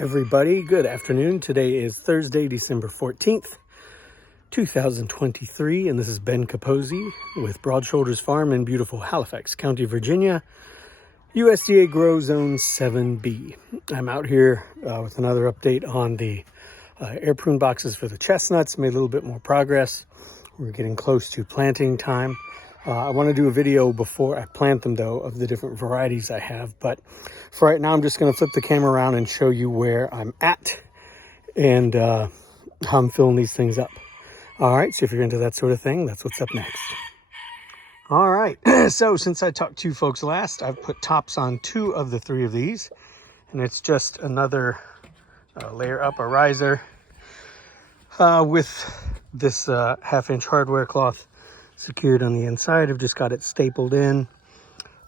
everybody, good afternoon. Today is Thursday, December 14th, 2023, and this is Ben Capozzi with Broad Shoulders Farm in beautiful Halifax County, Virginia, USDA Grow Zone 7B. I'm out here with another update on the air prune boxes for the chestnuts. Made a little bit more progress. We're getting close to planting time. I want to do a video before I plant them, though, of the different varieties I have. But for right now, I'm just going to flip the camera around and show you where I'm at and how I'm filling these things up. All right, so if you're into that sort of thing, that's what's up next. All right, so since I talked to you folks last, I've put tops on 2 of the 3 of these. And it's just another layer up, a riser, with this half-inch hardware cloth secured on the inside. I've just got it stapled in,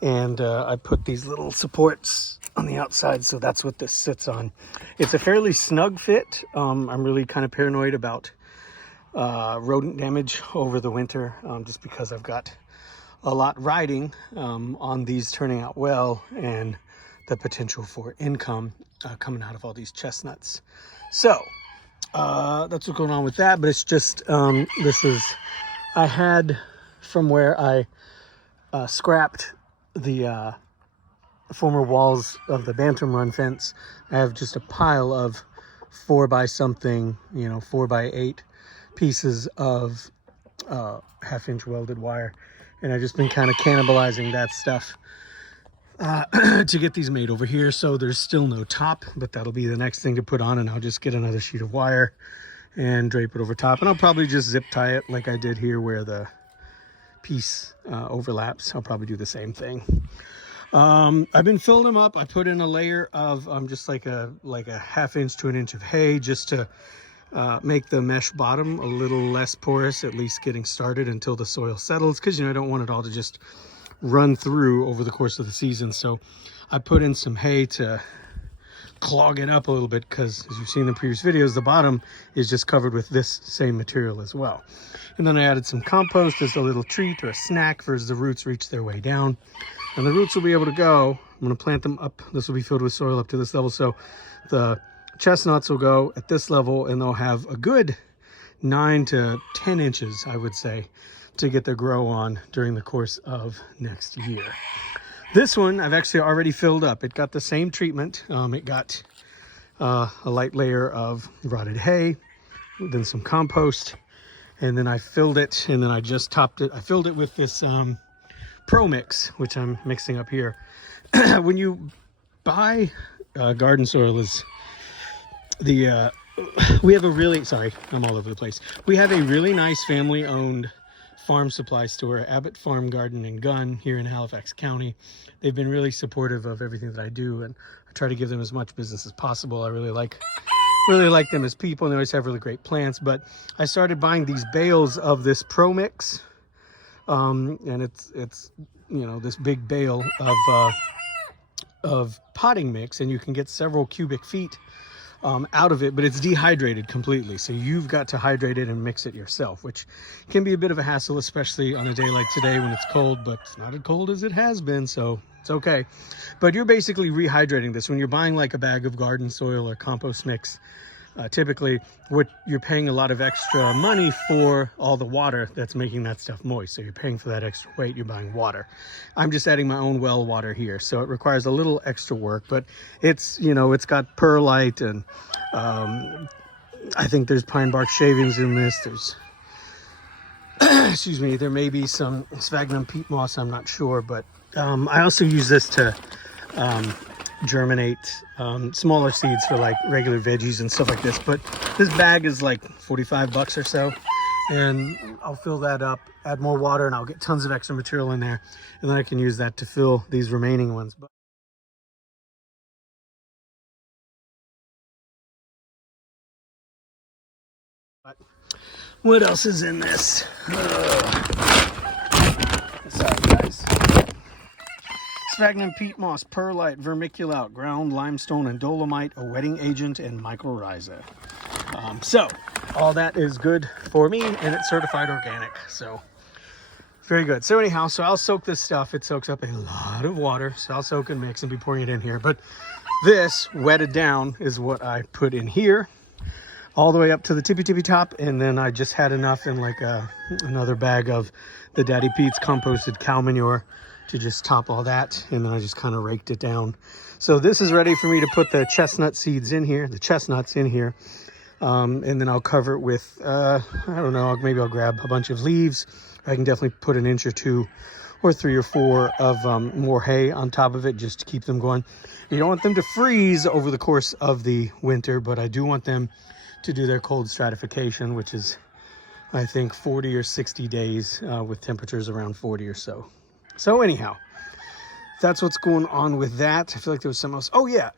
and I put these little supports on the outside, so that's what this sits on. It's a fairly snug fit. I'm really kind of paranoid about rodent damage over the winter, just because I've got a lot riding on these turning out well, and the potential for income coming out of all these chestnuts. So that's what's going on with that. But it's just I had, from where I scrapped the former walls of the Bantam run fence, I have just a pile of 4 by something, 4 by 8 pieces of half-inch welded wire. And I've just been kind of cannibalizing that stuff to get these made over here. So there's still no top, but that'll be the next thing to put on, and I'll just get another sheet of wire and drape it over top, and I'll probably just zip tie it like I did here where the piece overlaps. I'll probably do the same thing. I've been filling them up. I put in a layer of just like a half-inch to an inch of hay, just to make the mesh bottom a little less porous, at least getting started until the soil settles, because I don't want it all to just run through over the course of the season. So I put in some hay to clog it up a little bit, because as you've seen in the previous videos, the bottom is just covered with this same material as well. And then I added some compost as a little treat or a snack for as the roots reach their way down. And the roots will be able to go, I'm going to plant them up, this will be filled with soil up to this level, so the chestnuts will go at this level, and they'll have a good 9 to 10 inches, I would say, to get their grow on during the course of next year. This one I've actually already filled up. It got the same treatment. It got a light layer of rotted hay, then some compost, and then I filled it, and then I just topped it. I filled it with this ProMix, which I'm mixing up here. When you buy garden soil, we have a really, sorry, I'm all over the place. We have a really nice family-owned farm supply store, Abbott Farm Garden and Gun, here in Halifax County. They've been really supportive of everything that I do, and I try to give them as much business as possible. I really like them as people, and they always have really great plants. But I started buying these bales of this ProMix, and it's this big bale of potting mix, and you can get several cubic feet out of it, but it's dehydrated completely, so you've got to hydrate it and mix it yourself, which can be a bit of a hassle, especially on a day like today when it's cold, but it's not as cold as it has been, so it's okay. But you're basically rehydrating this when you're buying like a bag of garden soil or compost mix. Typically what you're paying a lot of extra money for, all the water that's making that stuff moist, so you're paying for that extra weight. You're buying water. I'm just adding my own well water here, so it requires a little extra work, but it's it's got perlite, and I think there's pine bark shavings in this. There's excuse me, there may be some sphagnum peat moss, I'm not sure, but I also use this to germinate smaller seeds for like regular veggies and stuff like this. But this bag is like $45 or so, and I'll fill that up, add more water, and I'll get tons of extra material in there, and then I can use that to fill these remaining ones. But what else is in this? Sorry guys. Sphagnum peat moss, perlite, vermiculite, ground limestone and dolomite, a wetting agent, and mycorrhiza. So all that is good for me, and it's certified organic, so very good. So anyhow, so I'll soak this stuff. It soaks up a lot of water, so I'll soak and mix and be pouring it in here. But This wetted down is what I put in here, all the way up to the tippy top, and then I just had enough in like another bag of the Daddy Pete's composted cow manure to just top all that, and then I just kind of raked it down. So this is ready for me to put the chestnut seeds in here, the chestnuts in here, and then I'll cover it with, I don't know, maybe I'll grab a bunch of leaves. I can definitely put an inch or two or 3 or 4 of more hay on top of it just to keep them going. You don't want them to freeze over the course of the winter, but I do want them to do their cold stratification, which is, I think, 40 or 60 days with temperatures around 40 or so. So anyhow, that's what's going on with that. I feel like there was something else. Oh yeah,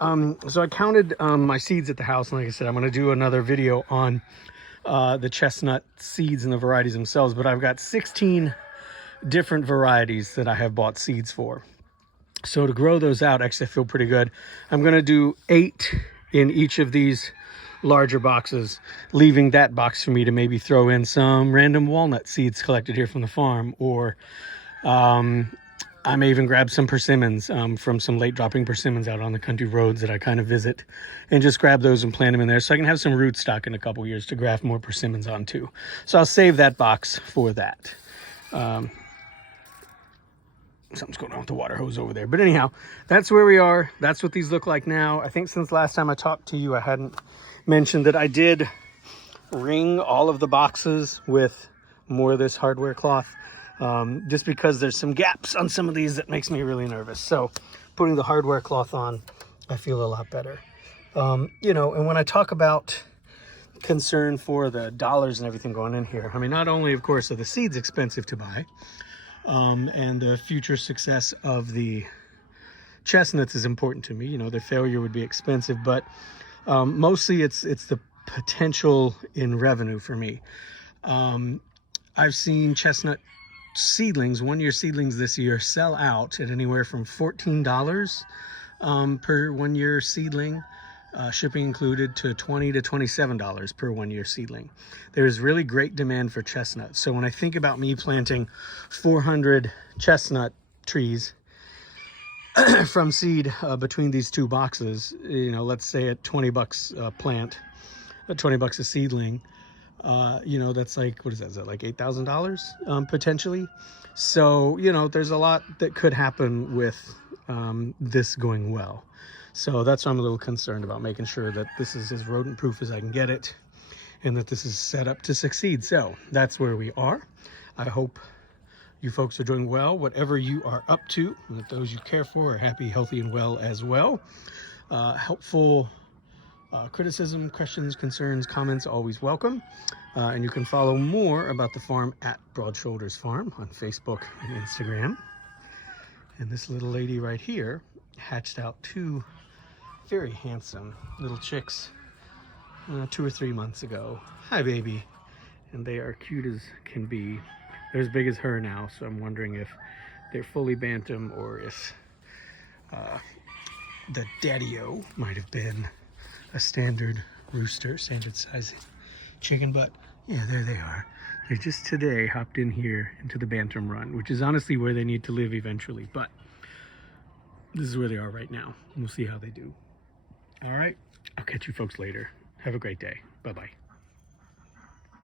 so I counted my seeds at the house, and like I said, I'm going to do another video on the chestnut seeds and the varieties themselves, but I've got 16 different varieties that I have bought seeds for. So to grow those out, actually I feel pretty good. I'm going to do 8 in each of these larger boxes, leaving that box for me to maybe throw in some random walnut seeds collected here from the farm, or I may even grab some persimmons from some late dropping persimmons out on the country roads that I kind of visit, and just grab those and plant them in there so I can have some root stock in a couple years to graft more persimmons onto. So I'll save that box for that. Something's going on with the water hose over there. But anyhow, that's where we are. That's what these look like now. I think since last time I talked to you, I hadn't mentioned that I did ring all of the boxes with more of this hardware cloth, just because there's some gaps on some of these that makes me really nervous. So putting the hardware cloth on, I feel a lot better. You know, and when I talk about concern for the dollars and everything going in here, I mean, not only, of course, are the seeds expensive to buy, and the future success of the chestnuts is important to me. You know, their failure would be expensive, but mostly it's the potential in revenue for me. I've seen chestnut seedlings, 1-year seedlings this year, sell out at anywhere from $14 per 1-year seedling, shipping included, to $20 to $27 per 1-year seedling. There is really great demand for chestnuts. So when I think about me planting 400 chestnut trees from seed between these 2 boxes, you know, let's say at $20 a plant, at $20 a seedling, you know, that's like, what is that? Is that like $8,000 potentially? So, you know, there's a lot that could happen with this going well. So that's why I'm a little concerned about making sure that this is as rodent proof as I can get it, and that this is set up to succeed. So that's where we are. I hope you folks are doing well, whatever you are up to, and that those you care for are happy, healthy, and well as well. Helpful criticism, questions, concerns, comments, always welcome. And you can follow more about the farm at Broad Shoulders Farm on Facebook and Instagram. And this little lady right here hatched out 2 very handsome little chicks 2 or 3 months ago. Hi, baby. And they are cute as can be. They're as big as her now, so I'm wondering if they're fully bantam or if the daddy-o might have been a standard rooster, standard size chicken. But yeah, there they are. They just today hopped in here into the Bantam run, which is honestly where they need to live eventually, but this is where they are right now. We'll see how they do. All right, I'll catch you folks later. Have a great day. Bye-bye.